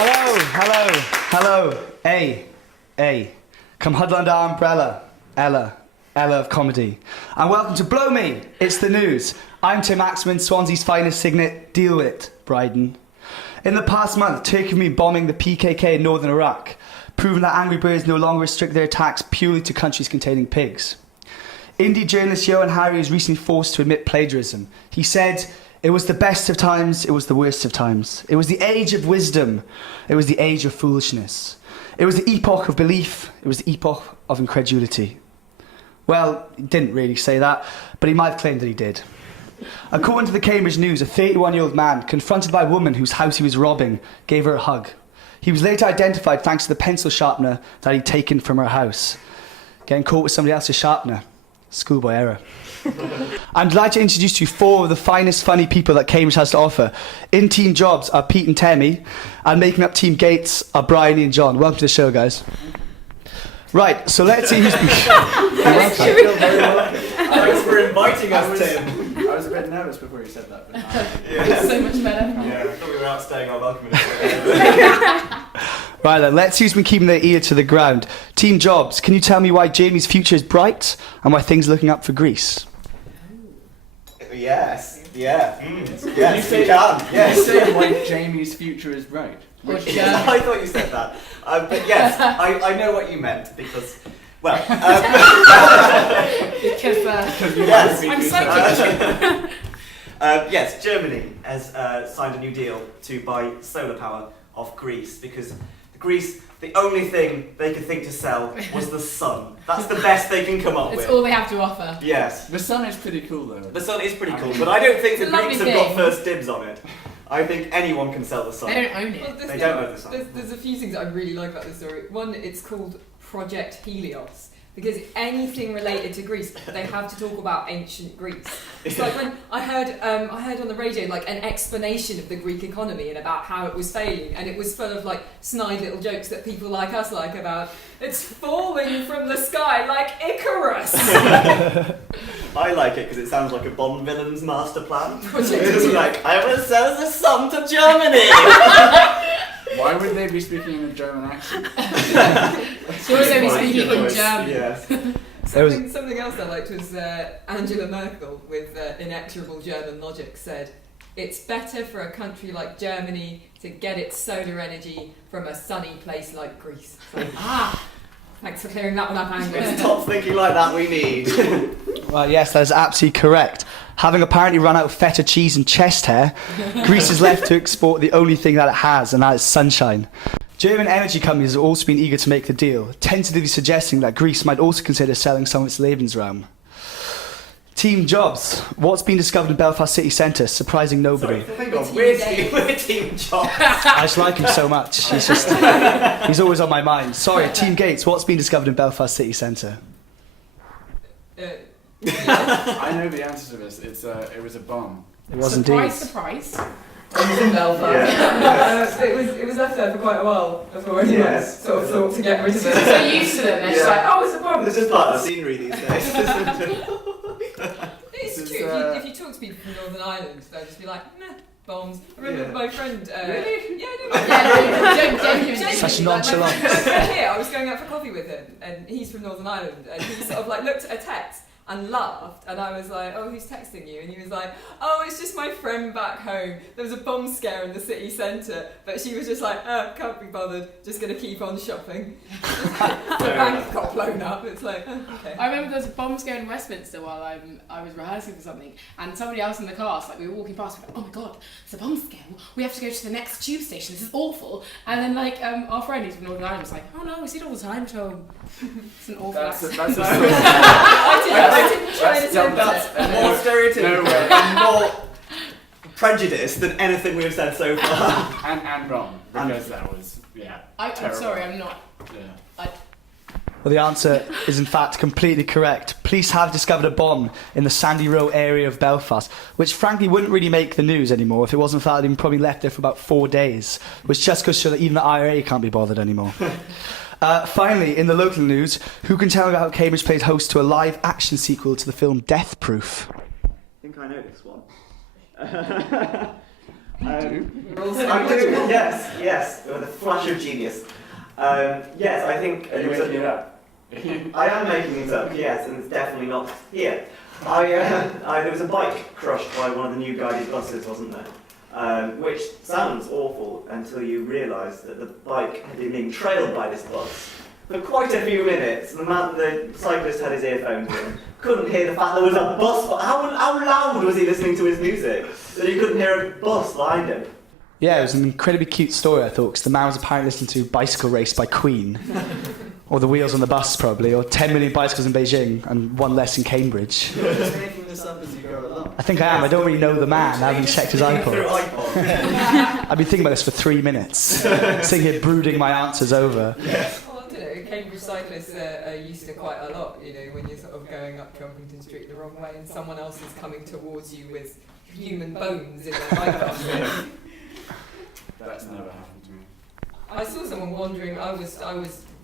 Hello. Hey. Come huddle under our umbrella. Ella of comedy. And welcome to Blow Me, it's the news. I'm Tim Axman, Swansea's finest signet. Deal it, Bryden. In the past month, Turkey have been bombing the PKK in northern Iraq, proving that Angry Birds no longer restrict their attacks purely to countries containing pigs. Indie journalist Johan Hari was recently forced to admit plagiarism. He said, "It was the best of times, it was the worst of times. It was the age of wisdom, it was the age of foolishness. It was the epoch of belief, it was the epoch of incredulity." Well, he didn't really say that, but he might have claimed that he did. According to the Cambridge News, a 31-year-old man, confronted by a woman whose house he was robbing, gave her a hug. He was later identified thanks to the pencil sharpener that he'd taken from her house. Getting caught with somebody else's sharpener. Schoolboy error. I'm delighted to introduce to you four of the finest funny people that Cambridge has to offer. In Team Jobs are Pete and Temmie, and making up Team Gates are Bryony and John. Welcome to the show, guys. Right, so let's see who's been... Thanks for inviting us, Tim. I was a bit nervous before you said that, but It's so much better. Yeah, I thought we were outstaying our welcome. Right then, let's see who's been keeping their ear to the ground. Team Jobs, can you tell me why Jamie's future is bright and why things are looking up for Greece? Yes, yeah. Yes, you you can. you say why Jamie's future is bright. I thought you said that. But yes, I know what you meant because, well... Because yes, I'm psychic. yes, Germany has signed a new deal to buy solar power off Greece because Greece, the only thing they could think to sell was the sun. That's the best they can come up with. It's all they have to offer. Yes. The sun is pretty cool though. The sun is pretty cool, but I don't think the It's a lovely Greeks have got thing. first dibs on it. I think anyone can sell the sun. They don't own it. Well, They don't own the sun. There's a few things I really like about this story. One, it's called Project Helios. Because anything related to Greece, they have to talk about ancient Greece. It's like when I heard on the radio like an explanation of the Greek economy and about how it was failing, and it was full of like snide little jokes that people like us like about it's falling from the sky like Icarus. I like it because it sounds like a Bond villain's master plan. Project It's Helios. like, I will sell the sun to Germany! Why would they be speaking in a German accent? She was only speaking in German. Yes. Something else I liked was Angela Merkel, with inexorable German logic, said, "It's better for a country like Germany to get its solar energy from a sunny place like Greece." So, thanks for clearing that one up, It's Angela. top thinking like that we need. Well, yes, that is absolutely correct. Having apparently run out of feta cheese and chest hair, Greece is left to export the only thing that it has, and that is sunshine. German energy companies have also been eager to make the deal, tentatively suggesting that Greece might also consider selling some of its Lebensraum. Team Jobs, what's been discovered in Belfast city centre, surprising nobody? Sorry, hang on, we're Team Jobs. I just like him so much. He's always on my mind. Sorry, Team Gates, what's been discovered in Belfast city centre? I know the answer to this. It was a bomb. It was Surprise, indeed. surprise. It was in Belfast. It was left there for quite a while before anyone Yes. sort of thought to get rid of So it. used to them, they're just like, oh, it's a bomb. This is part of the scenery these days. It's This true. is, If you talk to people from Northern Ireland, they'll just be like, "Nah, bombs." I remember Yeah. my friend. Really? Yeah, Genuinely. Such Like, nonchalance. my friend here, I was going out for coffee with him, and he's from Northern Ireland, and he sort of like looked at a text and laughed, and I was like, "Oh, who's texting you?" And he was like, "Oh, it's just my friend back home. There was a bomb scare in the city centre, but she was just like, oh, can't be bothered, just gonna keep on shopping." The bank got blown up. It's like, oh, okay. I remember there was a bomb scare in Westminster while I was rehearsing for something, and somebody else in the cast, like we were walking past, we were like, "Oh my god, it's a bomb scare. We have to go to the next tube station. This is awful." And then like our friend who's from Northern Ireland was like, "Oh no, we see it all the time at home." It's an awful That's accent. I didn't try and attempt That's it. more stereotypical No way. and more prejudice than anything we've said so far. and wrong because that was I'm terrible. sorry, I'm not. Yeah. Well, the answer is in fact completely correct. Police have discovered a bomb in the Sandy Row area of Belfast, which frankly wouldn't really make the news anymore if it wasn't for that they'd probably left there for about 4 days, which just goes to show that even the IRA can't be bothered anymore. Finally, in the local news, who can tell me how Cambridge played host to a live action sequel to the film Death Proof? I think I know this one. We're all I do, yes, with a flash of genius. Yes, I think Are you making it up? I am making it up, yes, and it's definitely not here. There was a bike crushed by one of the new guided buses, wasn't there? Which sounds awful until you realise that the bike had been being trailed by this bus for quite a few minutes. The cyclist had his earphones in, couldn't hear the fact there was a bus. How loud was he listening to his music that he couldn't hear a bus behind him? Yeah, it was an incredibly cute story, I thought, because the man was apparently listening to Bicycle Race by Queen. Or The Wheels on the Bus, probably, or 10 million bicycles in Beijing and one less in Cambridge. You're just making this up as you go along. I think I am. I don't really know the man. I haven't checked his Through iPod. iPod. I've been thinking about this for 3 minutes, sitting here brooding my answers over. Well, I don't know, Cambridge cyclists are used to quite a lot, when you're sort of going up Trumpington Street the wrong way and someone else is coming towards you with human bones in their bike basket. That's never happened to me. I saw someone wandering, I was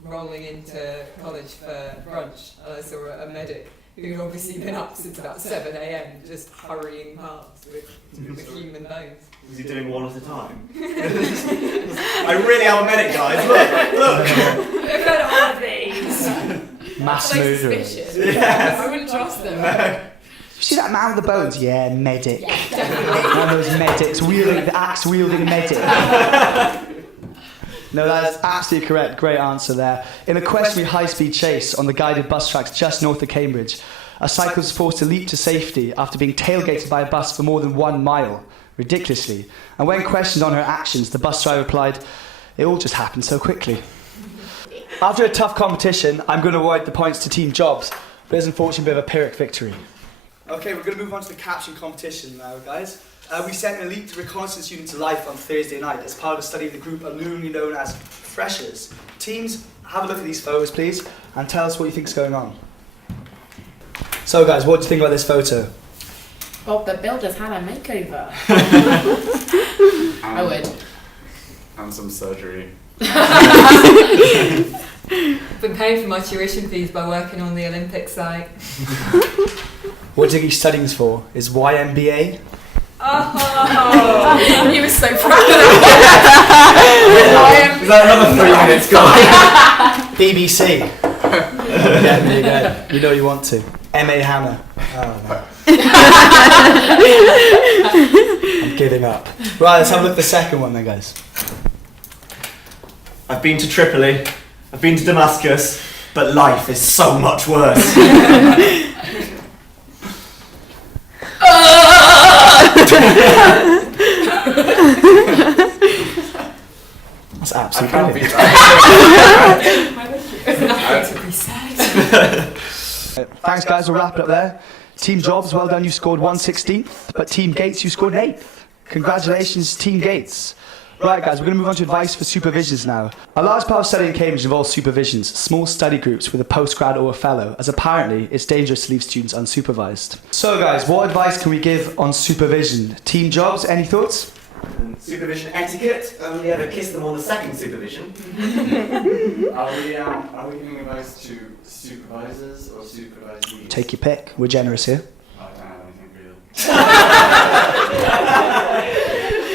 rolling into college for brunch and I saw a medic who'd obviously been up since about 7 a.m. just hurrying past with human bones. Was he doing one at a time? I really am a medic, guys. Look! I've heard of all of these! Mass So murderer. suspicious. Yes. I wouldn't trust them. You see that man with the bones? Yeah, medic. Yeah, definitely. One of those medics, the axe-wielding medic. No, that is absolutely correct. Great answer there. In a questionably high-speed chase on the guided bus tracks just north of Cambridge, a cyclist was forced to leap to safety after being tailgated by a bus for more than 1 mile, ridiculously. And when questioned on her actions, the bus driver replied, "It all just happened so quickly." After a tough competition, I'm going to award the points to Team Jobs, but it's unfortunately a bit of a Pyrrhic victory. Okay, we're going to move on to the caption competition now, guys. We sent an elite reconnaissance unit to life on Thursday night as part of a study of the group alumni known as Freshers. Teams, have a look at these photos, please, and tell us what you think is going on. So, guys, what do you think about this photo? Bob the Builder's had a makeover. I would. And some surgery. Been paying for my tuition fees by working on the Olympic site. What do you think he's studying for? Is YMBA? Oh! He was so proud of Is that another 3 minutes gone? BBC. Yeah, there you go. You know you want to. M.A. Hammer. Oh, no. I'm giving up. Right, let's have a look at the second one then, guys. I've been to Tripoli, I've been to Damascus, but life is so much worse. That's I absolutely can't brilliant. beat that. There's nothing to be said. Thanks, guys. We'll wrap it up there. Team Jobs, well done. You scored 1/16th, but Team Gates, you scored 8th. Congratulations, Team Gates. Right, guys, we're going to move on to advice for supervisions now. A large part of studying in Cambridge involves supervisions, small study groups with a postgrad or a fellow, as apparently it's dangerous to leave students unsupervised. So, guys, what advice can we give on supervision? Team Jobs, any thoughts? Supervision etiquette, only ever kiss them on the second supervision. Are we giving advice to supervisors or supervisees? Take your pick. We're generous here. I don't have anything real.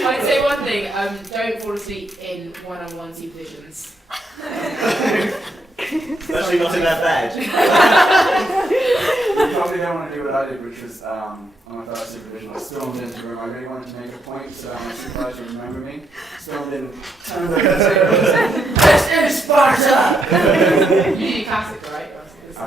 I'd say one thing, don't fall asleep in one-on-one supervisions. Especially not in their bed. You probably don't want to do what I did, which was on my first supervision. I stormed into the room. I really wanted to make a point, so my supervisor would remember me. Stormed in, turned over the table. This is Sparta! You do classic, right? I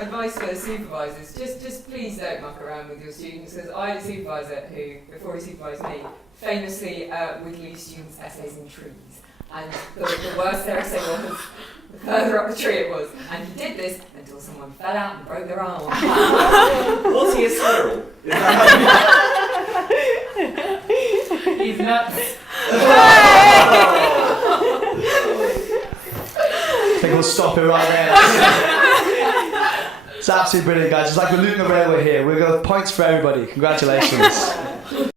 advice for supervisors, just please don't muck around with your students, because I had a supervisor who, before he supervised me, famously would leave students' essays in trees. And the worse their essay was, the further up the tree it was. And he did this until someone fell out and broke their arm. Was he a squirrel? Is that He's nuts. I think we'll stop it right there. It's absolutely brilliant, guys. It's like we're looting a railway here. We've got points for everybody. Congratulations.